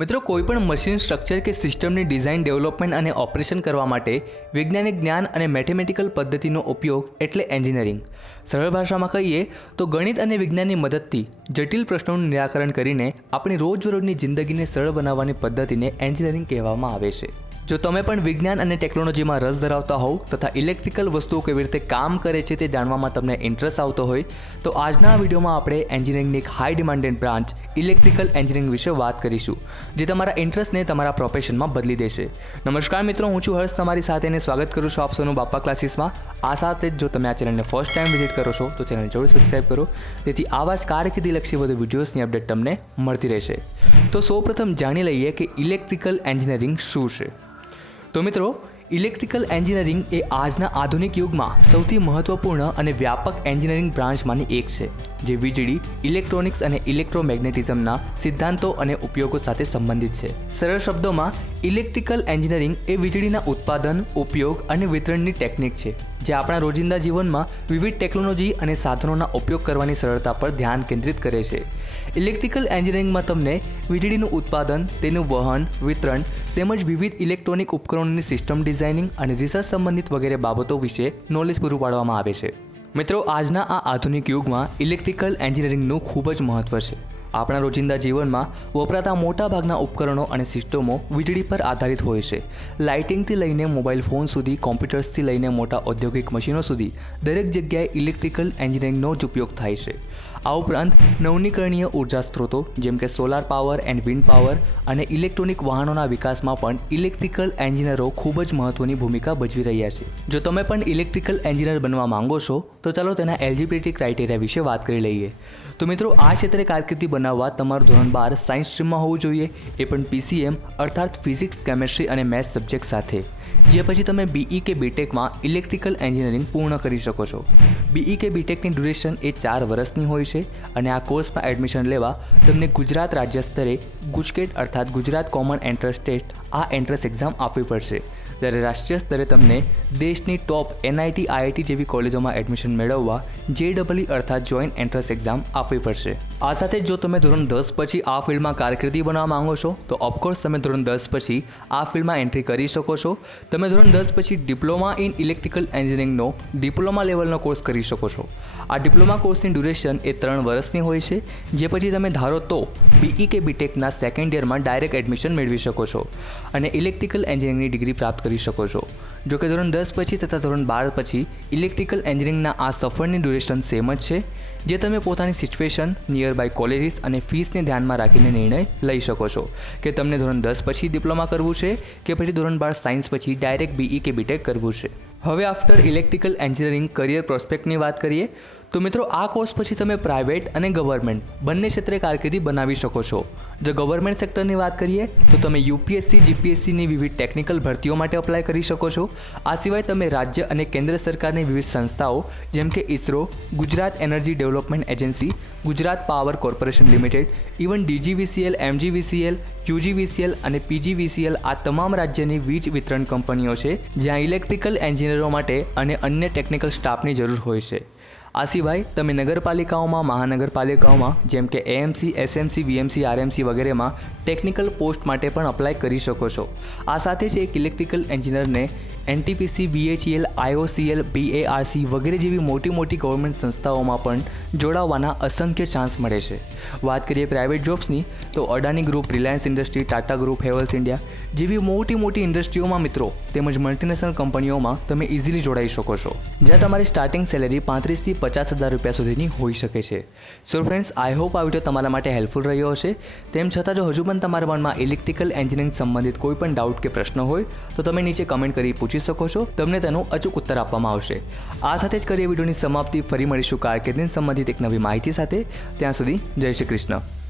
મિત્રો, કોઈપણ machine structure કે સિસ્ટમની ડિઝાઇન, ડેવલપમેન્ટ અને ઓપરેશન કરવા માટે વૈજ્ઞાનિક જ્ઞાન અને મેથેમેટિકલ પદ્ધતિનો ઉપયોગ એટલે એન્જિનિયરિંગ. સરળ ભાષામાં કહીએ તો ગણિત અને વિજ્ઞાનની મદદથી જટિલ પ્રશ્નોનું નિરાકરણ કરીને આપણી રોજબરોજની જિંદગીને સરળ બનાવવાની પદ્ધતિને એન્જિનિયરિંગ કહેવામાં આવે છે. જો તમે પણ વિજ્ઞાન અને ટેકનોલોજીમાં રસ ધરાવતા હોવ તથા ઇલેક્ટ્રિકલ વસ્તુઓ કેવી રીતે કામ કરે છે તે જાણવામાં તમને ઇન્ટરેસ્ટ આવતો હોય તો આજના આ વિડીયોમાં આપણે એન્જિનિયરિંગની એક high demanded branch electrical engineering વિશે વાત કરીશું, જે તમારા ઇન્ટરેસ્ટને તમારા પ્રોફેશનમાં બદલી દેશે. નમસ્કાર મિત્રો, હું છું હર્ષ, તમારી સાથે અને સ્વાગત કરું છું આપ સૌનું બાપા ક્લાસીસમાં. આ સાથે જ જો તમે આ ચેનલને ફર્સ્ટ ટાઈમ વિઝિટ કરો છો તો ચેનલ જરૂર સબસ્ક્રાઈબ કરો, જેથી આવા જ કારકિર્દીલક્ષી વધુ વિડીયોઝની અપડેટ તમને મળતી રહેશે. તો સૌપ્રથમ જાણી લઈએ કે ઇલેક્ટ્રિકલ એન્જિનિયરિંગ શું છે. તો મિત્રો, ઇલેક્ટ્રિકલ એન્જિનિયરિંગ એ આજના આધુનિક યુગમાં સૌથી મહત્વપૂર્ણ અને વ્યાપક એન્જિનિયરિંગ બ્રાન્ચમાંની એક છે, જે વીજળી, ઇલેક્ટ્રોનિક્સ અને ઇલેક્ટ્રોમેગ્નેટિઝમના સિદ્ધાંતો અને ઉપયોગો સાથે સંબંધિત છે. સરળ શબ્દોમાં, ઇલેક્ટ્રિકલ એન્જિનિયરિંગ એ વીજળીના ઉત્પાદન, ઉપયોગ અને વિતરણની ટેકનિક છે, જે આપણા રોજિંદા જીવનમાં વિવિધ ટેકનોલોજી અને સાધનોના ઉપયોગ કરવાની સરળતા પર ધ્યાન કેન્દ્રિત કરે છે. ઇલેક્ટ્રિકલ એન્જિનિયરિંગમાં તમને વીજળીનું ઉત્પાદન, તેનું વહન, વિતરણ તેમજ વિવિધ ઇલેક્ટ્રોનિક ઉપકરણોની સિસ્ટમ ડિઝાઇનિંગ અને રિસર્ચ સંબંધિત વગેરે બાબતો વિશે નોલેજ પૂરું પાડવામાં આવે છે. મિત્રો, આજના આ આધુનિક યુગમાં ઇલેક્ટ્રિકલ એન્જિનિયરિંગનું ખૂબ જ મહત્ત્વ છે. આપણા રોજિંદા જીવનમાં વપરાતા મોટાભાગના ઉપકરણો અને સિસ્ટમો વીજળી પર આધારિત હોય છે. લાઇટિંગથી લઈને મોબાઈલ ફોન સુધી, કોમ્પ્યુટર્સથી લઈને મોટા ઔદ્યોગિક મશીનો સુધી દરેક જગ્યાએ ઇલેક્ટ્રિકલ એન્જિનિયરિંગનો જ ઉપયોગ થાય છે. આ ઉપરાંત નવનીકરણીય ઉર્જા સ્ત્રોતો જેમ કે solar power and wind power અને ઇલેક્ટ્રોનિક વાહનોના વિકાસમાં પણ ઇલેક્ટ્રિકલ એન્જિનિયરો ખૂબ જ મહત્ત્વની ભૂમિકા ભજવી રહ્યા છે. જો તમે પણ ઇલેક્ટ્રિકલ એન્જિનિયર બનવા માંગો છો તો ચાલો તેના એલિજિબિલિટી ક્રાઇટેરિયા વિશે વાત કરી લઈએ. તો મિત્રો, આ ક્ષેત્રે કારકિર્દી બનાવવા તમારું ધોરણ 12 સાયન્સ સ્ટ્રીમમાં હોવું જોઈએ, એ પણ PCM અર્થાત ફિઝિક્સ, કેમેસ્ટ્રી અને મેથ્સ સબ્જેક્ટ સાથે. જે પછી તમે BE કે BTECમાં ઇલેક્ટ્રિકલ એન્જિનિયરિંગ પૂર્ણ કરી શકો છો. BE કે BTECની ડ્યુરેશન એ 4 વર્ષની હોય છે અને આ કોર્સમાં એડમિશન લેવા તમને ગુજરાત રાજ્ય સ્તરે ગુજકેટ અર્થાત ગુજરાત કોમન એન્ટ્રન્સ ટેસ્ટ આ એન્ટ્રન્સ એક્ઝામ આપવી પડશે. જ્યારે રાષ્ટ્રીય સ્તરે તમને દેશની ટોપ NIT, IIT જેવી કોલેજોમાં એડમિશન મેળવવા JEE અર્થાત જોઈન્ટ એન્ટ્રન્સ એક્ઝામ આપવી પડશે. આ સાથે જો તમે ધોરણ 10 પછી આ ફિલ્ડમાં કારકિર્દી બનાવવા માંગો છો તો ઓફકોર્સ તમે ધોરણ 10 પછી આ ફિલ્ડમાં એન્ટ્રી કરી શકો છો. તમે ધોરણ 10 પછી ડિપ્લોમા ઇન ઇલેક્ટ્રિકલ એન્જિનિયરિંગનો ડિપ્લોમા લેવલનો કોર્સ કરી શકો છો. આ ડિપ્લોમા કોર્સની ડ્યુરેશન એ 3 વર્ષની હોય છે. જે પછી તમે ધારો તો BE કે BTECના સેકન્ડ યરમાં ડાયરેક્ટ એડમિશન મેળવી શકો છો અને ઇલેક્ટ્રિકલ એન્જિનિયરિંગની ડિગ્રી પ્રાપ્ત કરી શકો છો. જો કે ધોરણ 10 પછી તથા ધોરણ 12 પછી ઇલેક્ટ્રિકલ એન્જિનિયરિંગના આ સફરની ડ્યુરેશન સેમ જ છે, જે તમે પોતાની સિચ્યુએશન, નિયર બાય કોલેજીસ અને ફીસને ધ્યાનમાં રાખીને નિર્ણય લઈ શકો છો કે તમને ધોરણ 10 પછી ડિપ્લોમા કરવું છે કે પછી ધોરણ 12 સાયન્સ પછી ડાયરેક્ટ BE કે BTEC કરવું છે. હવે આફ્ટર ઇલેક્ટ્રિકલ એન્જિનિયરિંગ કરિયર પ્રોસ્પેક્ટની વાત કરીએ તો મિત્રો, આ કોર્સ પછી તમે પ્રાઇવેટ અને ગવર્મેન્ટ બંને ક્ષેત્રે કારકિર્દી બનાવી શકો છો. જો ગવર્મેન્ટ સેક્ટરની વાત કરીએ તો તમે UPSC, GPSCની વિવિધ ટેકનિકલ ભરતીઓ માટે અપ્લાય કરી શકો છો. આ સિવાય તમે રાજ્ય અને કેન્દ્ર સરકારની વિવિધ સંસ્થાઓ જેમ કે ISRO, Gujarat energy development agency, Gujarat power corporation limited, even DGVCL, MGVCL, UGVCL અને PGVCL આ તમામ રાજ્યની વીજ વિતરણ કંપનીઓ છે જ્યાં ઇલેક્ટ્રિકલ એન્જિનિયરો માટે અને અન્ય ટેકનિકલ સ્ટાફની જરૂર હોય છે. આ સિવાય તમે નગરપાલિકાઓમાં, મહાનગરપાલિકાઓમાં જેમ કે AMC, SMC, VMC, RMC વગેરેમાં ટેકનિકલ પોસ્ટ માટે પણ અપ્લાય કરી શકો છો. આ સાથે જ એક electrical એન્જિનિયરને NTPC, BHEL, IOCL, BARC વગેરે જેવી મોટી ગવર્મેન્ટ સંસ્થાઓમાં પણ જોડાવાના અસંખ્ય ચાન્સ મળે છે. વાત કરીએ પ્રાઇવેટ જોબ્સની તો Adani group, Reliance industry, Tata group, Havells India જેવી મોટી ઇન્ડસ્ટ્રીઓમાં મિત્રો તેમજ મલ્ટીનેશનલ કંપનીઓમાં તમે ઇઝીલી જોડાઈ શકો છો, જ્યાં તમારી સ્ટાર્ટિંગ સેલેરી 35 થી 50,000 રૂપિયા સુધીની હોઈ શકે છે. સો ફ્રેન્ડ્સ, આઈ હોપ આ વિડીયો તમારા માટે હેલ્પફુલ રહ્યો હશે. તેમ છતાં જો હજુ પણ તમારા મનમાં ઇલેક્ટ્રિકલ એન્જિનિયરિંગ સંબંધિત કોઈ પણ ડાઉટ કે પ્રશ્ન હોય તો તમે નીચે કમેન્ટ કરી પૂછી શકો છો. તમને તેનો અચૂક ઉત્તર આપવામાં આવશે. આ સાથે જ કરીએ વિડીયોની સમાપ્તિ. ફરી મળીશું કારકિર્દી સંબંધિત એક નવી માહિતી સાથે. ત્યાં સુધી જય શ્રી કૃષ્ણ.